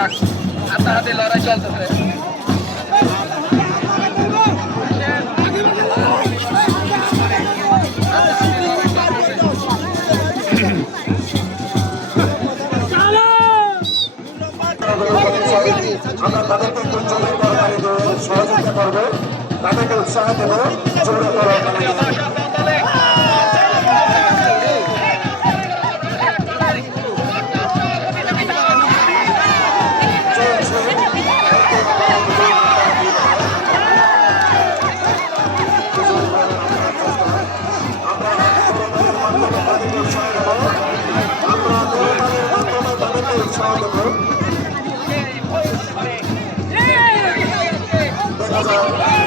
হাতাহাতি লড়াই চলতেছে আমরা তাদেরকে একটু জমি সহযোগিতা করব তাদেরকে উৎসাহ দেবো জমি তরকারি তাদেরকে উৎসাহ দেবো দেখা যায়